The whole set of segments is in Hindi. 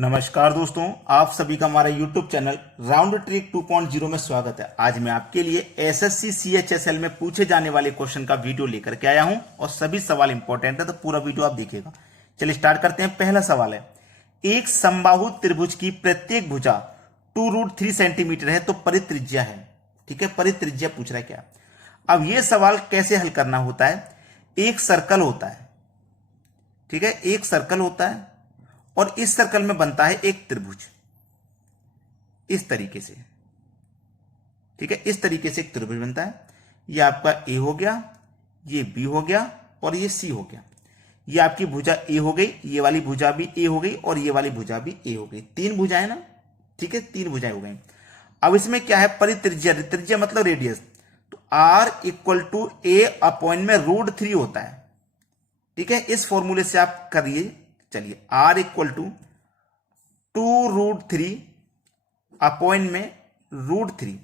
नमस्कार दोस्तों, आप सभी का हमारा YouTube चैनल राउंड ट्रिक 2.0 में स्वागत है। आज मैं आपके लिए एसएससी सीएचएसएल में पूछे जाने वाले क्वेश्चन का वीडियो लेकर के आया हूं और सभी सवाल इंपॉर्टेंट है, तो पूरा वीडियो आप देखिएगा। चलिए स्टार्ट करते हैं। पहला सवाल है, एक समबाहु त्रिभुज की प्रत्येक भुजा 2√3 सेंटीमीटर है तो परित्रिज्या है। ठीक है, परित्रिज्या पूछ रहा है क्या। अब यह सवाल कैसे हल करना होता है। एक सर्कल होता है, ठीक है, एक सर्कल होता है और इस सर्कल में बनता है एक त्रिभुज इस तरीके से। ठीक है, इस तरीके से एक त्रिभुज बनता है। ये आपका ए हो गया, ये बी हो गया और ये सी हो गया। ये आपकी भुजा ए हो गई, ये वाली भुजा भी ए हो गई और ये वाली भुजा भी ए हो गई। तीन भुजाएं ना, ठीक है, तीन भुजाएं हो गई। अब इसमें क्या है, परित्रिज्या, त्रिज्या मतलब रेडियस। तो R equal to A upon में √3 होता है। ठीक है, इस फॉर्मूले से आप करिए। चलिए, R इक्वल टू 2√3 अपॉन में √3।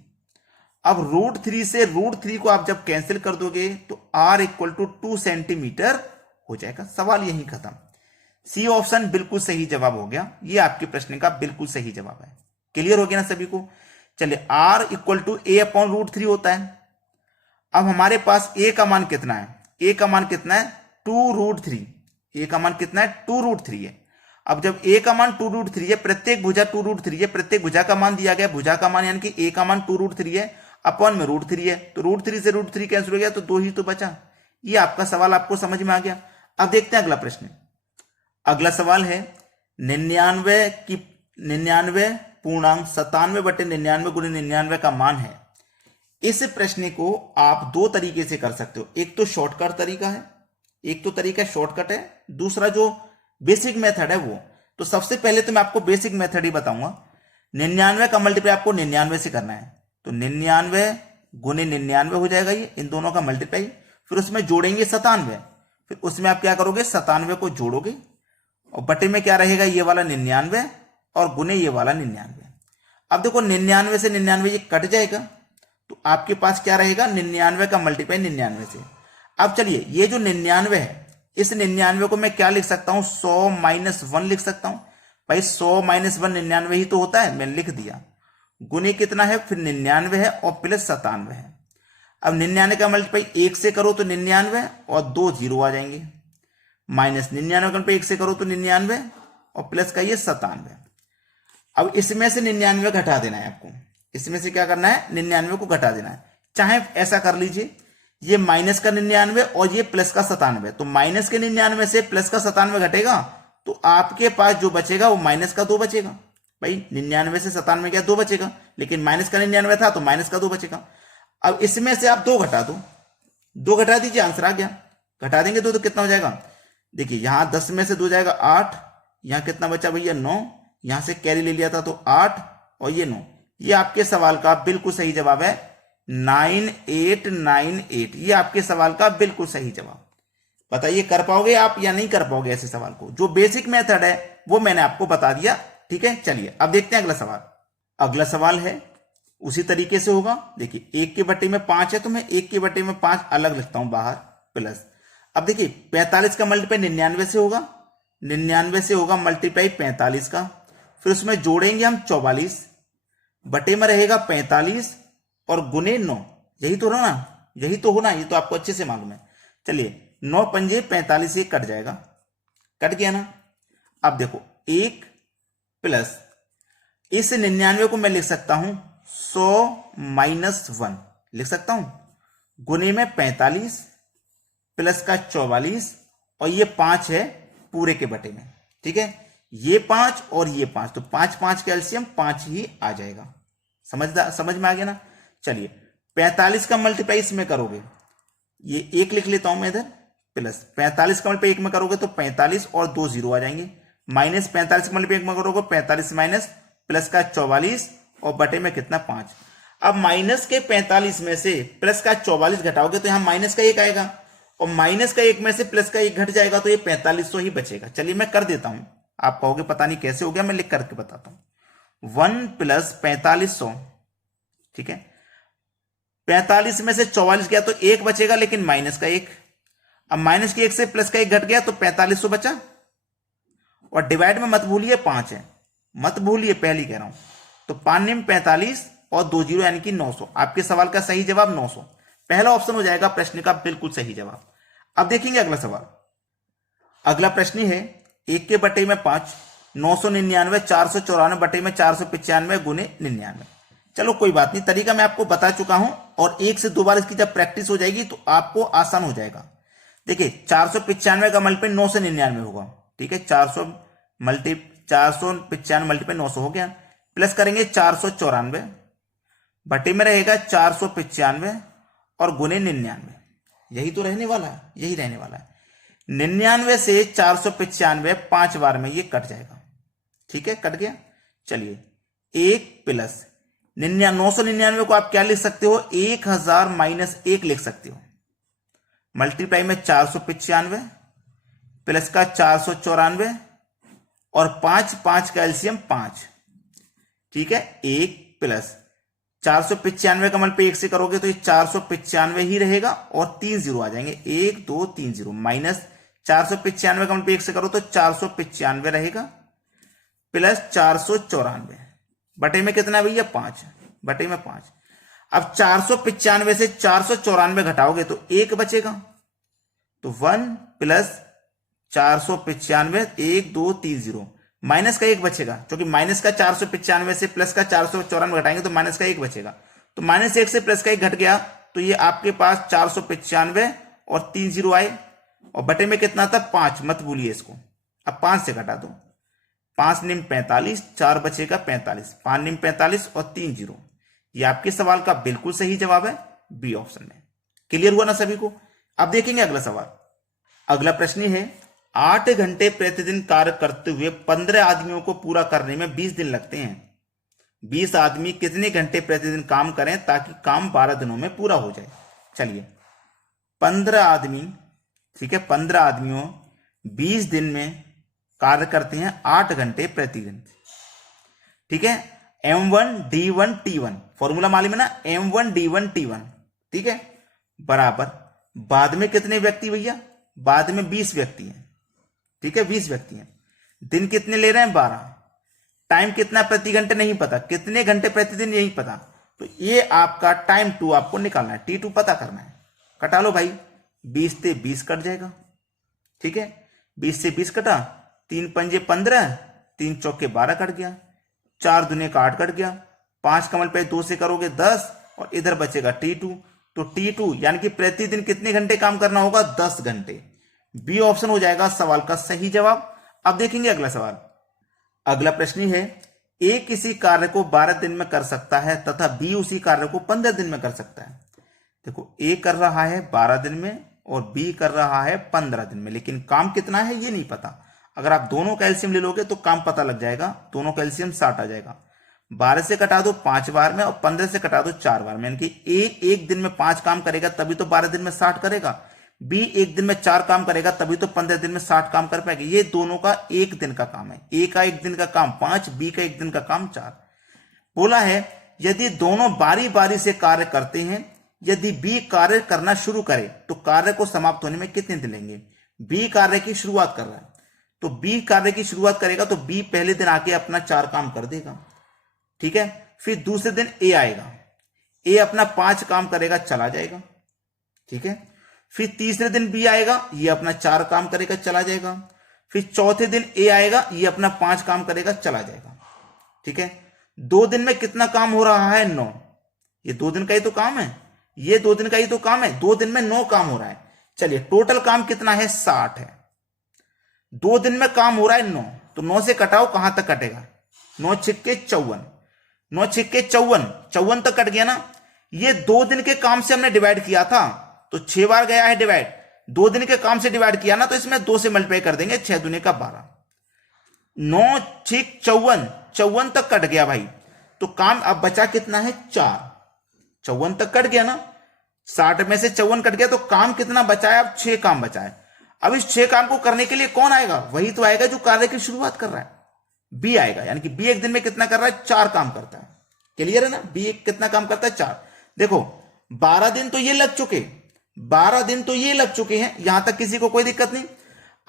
अब √3 से √3 को आप जब कैंसिल कर दोगे तो R इक्वल टू 2 सेंटीमीटर हो जाएगा। सवाल यही खत्म। सी ऑप्शन बिल्कुल सही जवाब हो गया। ये आपके प्रश्न का बिल्कुल सही जवाब है। क्लियर हो गया ना सभी को। चलिए, R equal to A upon √3 होता है। अब हमारे पास ए का मान कितना है, ए का मान कितना है 2√3। ए का मान कितना है 2√3 है। अब जब ए का मान 2√3 है, प्रत्येक भुजा 2√3 है, प्रत्येक भुजा का मान दिया गया, भुजा का मान यानी कि ए का मान 2√3 है, अपॉन में √3 है, तो √3 से √3 कैंसिल हो गया तो 2 ही तो बचा। ये आपका सवाल आपको समझ में आ गया। अब देखते हैं अगला प्रश्न। अगला सवाल है 99.97 गुणे 99 का मान है। इस प्रश्न को आप दो तरीके से कर सकते हो। एक तो शॉर्टकट तरीका है, एक तो तरीका शॉर्टकट है, दूसरा जो बेसिक मेथड है वो। तो सबसे पहले तो मैं आपको बेसिक मेथड ही बताऊंगा। 99 का मल्टीप्लाई आपको 99 से करना है, तो 99 गुने 99 हो जाएगा ये, इन दोनों का मल्टीप्लाई। फिर उसमें जोड़ेंगे 97, फिर उसमें आप क्या करोगे 97 को जोड़ोगे और बटे में क्या रहेगा, ये वाला 99 और गुने ये वाला 99। अब देखो 99 से 99 ये कट जाएगा, तो आपके पास क्या रहेगा 99 का मल्टीप्लाई 99 से। अब चलिए, ये जो 99 है, इस 99 को मैं क्या लिख सकता हूं 100 - 1 लिख सकता हूं। भाई 100 - 1 99 ही तो होता है, मैंने लिख दिया। गुने कितना है, फिर 99 है और प्लस 97 है। अब 99 का मल्टीप्लाई 1 से करो तो 99 और 2 0 आ जाएंगे, माइनस 99 का मल्टीप्लाई 1 से करो तो 99 और प्लस का ये 97। अब इसमें से 99 घटा देना है आपको। इसमें से क्या करना है, 99 को घटा देना है। चाहे ऐसा कर लीजिए, ये माइनस का 99 और ये प्लस का 97, तो माइनस के 99 से प्लस का 97 घटेगा तो आपके पास जो बचेगा वो माइनस का 2 बचेगा। भाई 99 से 97 क्या 2 बचेगा, लेकिन माइनस का 99 था तो माइनस का 2 बचेगा। अब इसमें से आप 2 घटा दो, 2 घटा दीजिए, आंसर आ गया। घटा देंगे 2 तो कितना हो जाएगा, देखिए यहां 10 में से 2 जाएगा 8, यहां कितना बचा भैया 9, यहां से कैरी ले लिया था तो 8 और ये 9। ये आपके सवाल का बिल्कुल सही जवाब है, 9898। ये आपके सवाल का बिल्कुल सही जवाब। बताइए कर पाओगे आप या नहीं कर पाओगे ऐसे सवाल को। जो बेसिक मेथड है वो मैंने आपको बता दिया। ठीक है, चलिए अब देखते हैं अगला सवाल। अगला सवाल है उसी तरीके से होगा। देखिए 1 के बटे में 5 है, तो मैं 1 के बटे में 5 अलग लिखता हूं बाहर, प्लस। अब देखिए 45 का मल्टीप्लाई 99 से होगा, 99 से होगा मल्टीप्लाई 45 का, फिर उसमें जोड़ेंगे हम 44, बटे में रहेगा 45 और गुने 9। यही तो होना, यही तो होना, ये तो आपको अच्छे से मालूम है। चलिए 9 पंजे 45 से कट जाएगा, कट गया ना। अब देखो 1 प्लस इस 99 को मैं लिख सकता हूं 100 - 1 लिख सकता हूं, गुने में 45 प्लस का 44 और ये 5 है पूरे के बटे में। ठीक है, ये 5 और ये 5, तो 5 5 का एलसीएम 5 ही आ जाएगा। समझ में आ गया ना। चलिए 45 का मल्टीप्लाई इसमें करोगे, ये 1 लिख लेता हूं मैं इधर, प्लस 45 का मल्टीप्लाई 1 में करोगे तो 45 और 2 0 आ जाएंगे, माइनस 45 का मल्टीप्लाई 1 में करोगे 45 माइनस प्लस का 44 और बटे में कितना 5। अब माइनस के 45 में से प्लस का 44 घटाओगे तो यहां माइनस का 1 आएगा और माइनस का 1 में से प्लस का 1 घट जाएगा, तो ये 4500 ही बचेगा। चलिए मैं कर देता हूं, आप कहोगे पता नहीं कैसे हो गया, मैं लिख करके बताता हूं। 1 प्लस 4500, ठीक है, 45 में से 44 गया तो 1 बचेगा, लेकिन माइनस का 1। अब माइनस के 1 से प्लस का 1 घट गया तो 4500 बचा, और डिवाइड में मत भूलिए 5 है, मत भूलिए, पहली कह रहा हूं। तो 5 निम 45 और 2 जीरो यानी कि 900। आपके सवाल का सही जवाब 900, पहला ऑप्शन हो जाएगा प्रश्न का बिल्कुल सही जवाब। अब देखेंगे अगला सवाल। अगला प्रश्न है 1 के बटे में 5, 999, 494 बटे में 495 गुने 99। चलो कोई बात नहीं, तरीका मैं आपको बता चुका हूं, और एक से दो बार इसकी जब प्रैक्टिस हो जाएगी तो आपको आसान हो जाएगा। देखिए 495 का मल्टीप्लाई 9 से 99 होगा, ठीक है। 495 मल्टीप्लाई 900 हो गया, प्लस करेंगे 494 बटे में रहेगा 495 और गुने 99। यही तो रहने वाला है, यही रहने वाला है। 99 से 495 5 बार में ये कट जाएगा, ठीक है, कट गया। चलिए 1 प्लस 999 को आप क्या लिख सकते हो, 1000 माइनस 1 लिख सकते हो। मल्टीप्लाई में 495 प्लस का 494 और 5 5 का एलसीएम 5, ठीक है। 1 प्लस 495 का मल्टीप्लाई 1 से करोगे तो ये 495 ही रहेगा और 3 जीरो आ जाएंगे, 1 2 3 जीरो, माइनस 495 का मल्टीप्लाई 1 से करो तो 495 रहेगा, प्लस 494 बटे में कितना भैया 5, बटे में 5। अब 495 से 494 घटाओगे तो 1 बचेगा, तो 1 प्लस 495 1 2 3 जीरो, माइनस का 1 बचेगा, क्योंकि माइनस का 495 से प्लस का 494 घटाएंगे तो माइनस का 1 बचेगा। तो माइनस 1 से प्लस का 1 घट गया, तो ये आपके पास 495 और 3 जीरो आए, और बटे में कितना था 5, मत भूलिए इसको। अब 5 से घटा दो, 5 निम 45, 4 बचेगा 45, 5 निम 45 और 3 जीरो। ये आपके सवाल का बिल्कुल सही जवाब है, बी ऑप्शन में। क्लियर हुआ ना सभी को? अब देखेंगे अगला सवाल। अगला प्रश्न है 8 घंटे प्रतिदिन कार्य करते हुए 15 आदमियों को पूरा करने में 20 दिन लगते हैं। 20 आदमी कितने घंटे प्रतिदिन काम करें ताकि काम 12 दिनों में पूरा हो जाए? चलिए 15 आदमी, ठीक है, 15 आदमियों 20 दिन में कार्य करते हैं 8 घंटे प्रतिदिन, ठीक है। M1 D1 T1 फॉर्मूला मालूम है ना, M1 D1 T1, ठीक है, बराबर बाद में कितने व्यक्ति भैया, बाद में 20 व्यक्ति हैं, ठीक है, 20 व्यक्ति हैं। दिन कितने ले रहे हैं 12, टाइम कितना प्रति घंटे नहीं पता, कितने घंटे प्रतिदिन यही पता। तो ये आपका टाइम 2 आपको निकालना है, T2 पता करना है। कटा लो भाई, 20 से 20 कट जाएगा, ठीक है, 20 से 20 कटा, 3 पंजे 15, 3 चौके 12 कट गया, 4 दुने का 8 कट गया, 5 का मल्टीप्लाई 2 से करोगे 10 और इधर बचेगा T2। तो T2 यानी कि प्रतिदिन कितने घंटे काम करना होगा, 10 घंटे। बी ऑप्शन हो जाएगा सवाल का सही जवाब। अब देखेंगे अगला सवाल। अगला प्रश्न है ए किसी कार्य को 12 दिन में कर सकता है तथा बी उसी कार्य को 15 दिन में कर सकता है। देखो ए कर रहा है 12 दिन में और बी कर रहा है 15 दिन में, लेकिन काम कितना है ये नहीं पता। अगर आप दोनों का एलसीएम ले लोगे तो काम पता लग जाएगा, दोनों का एलसीएम 60 आ जाएगा। 12 से कटा दो 5 बार में और 15 से कटा दो 4 बार में, यानी कि एक दिन में 5 काम करेगा तभी तो 12 दिन में 60 करेगा। बी एक दिन में 4 काम करेगा तभी तो 15 दिन में 60 काम कर पाएगा। ये दोनों का एक दिन का काम है, ए का एक दिन का काम 5, बी का एक दिन का काम 4। बोला है यदि दोनों बारी बारी से कार्य करते हैं, यदि बी कार्य करना शुरू करे तो कार्य को समाप्त होने में कितने दिन लेंगे। बी कार्य की शुरुआत कर रहा है तो बी कार्य की शुरुआत करेगा तो बी पहले दिन आके अपना 4 काम कर देगा, ठीक है। फिर दूसरे दिन ए आएगा, ए अपना 5 काम करेगा चला जाएगा, ठीक है। फिर तीसरे दिन बी आएगा, ये अपना 4 काम करेगा चला जाएगा। फिर चौथे दिन ए आएगा, ये अपना 5 काम करेगा चला जाएगा, ठीक है। 2 दिन में कितना काम हो रहा है 9, ये 2 दिन का ही तो काम है, ये 2 दिन का ही तो काम है, 2 दिन में 9 काम हो रहा है। चलिए टोटल काम कितना है 60 है, 2 दिन में काम हो रहा है 9, तो 9 से कटाओ कहां तक कटेगा, 9 छिक्के 54, 9 छिक्के 54 तक कट गया ना। ये 2 दिन के काम से हमने डिवाइड किया था तो 6 बार गया है डिवाइड, 2 दिन के काम से डिवाइड किया ना तो इसमें 2 से मल्टीप्लाई कर देंगे, 6 दूने का 12, 9 छिक 54 तक कट गया भाई। तो काम अब बचा कितना है 4, 54 तक कट गया ना, 60 में से 54 कट गया तो काम कितना बचा है, अब 6 काम बचा है। अब इस 6 काम को करने के लिए कौन आएगा, वही तो आएगा जो कार्य की शुरुआत कर रहा है, बी आएगा। यानी कि बी एक दिन में कितना कर रहा है 4 काम करता है, क्लियर है ना। बी कितना काम करता है 4। देखो 12 दिन तो ये लग चुके, 12 दिन तो ये लग चुके हैं, यहां तक किसी को कोई दिक्कत नहीं।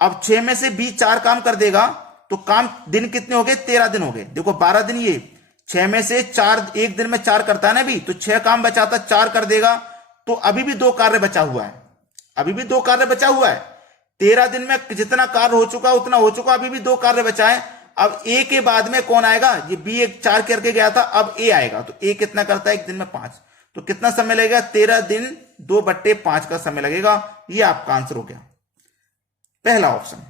अब 6 में से बी 4 काम कर देगा तो काम दिन कितने हो गए, 13 दिन हो गए। देखो 12 दिन, ये 6 में से 4 एक दिन में 4 करता है ना भी, तो 6 काम बचाता, 4 कर देगा, तो अभी भी 2 कार्य बचा हुआ है, अभी भी 2 कार्य बचा हुआ है। 13 दिन में जितना कार्य हो चुका उतना हो चुका, अभी भी 2 कार्य बचा है। अब ए के बाद में कौन आएगा, ये बी एक 4 करके गया था, अब ए आएगा, तो ए कितना करता है एक दिन में 5, तो कितना समय लगेगा, 13 दिन 2/5 का समय लगेगा। ये आपका आंसर हो गया पहला ऑप्शन।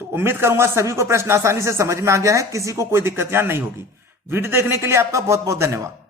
तो उम्मीद करूंगा सभी को प्रश्न आसानी से समझ में आ गया है, किसी को कोई दिक्कत यहां नहीं होगी। वीडियो देखने के लिए आपका बहुत बहुत धन्यवाद।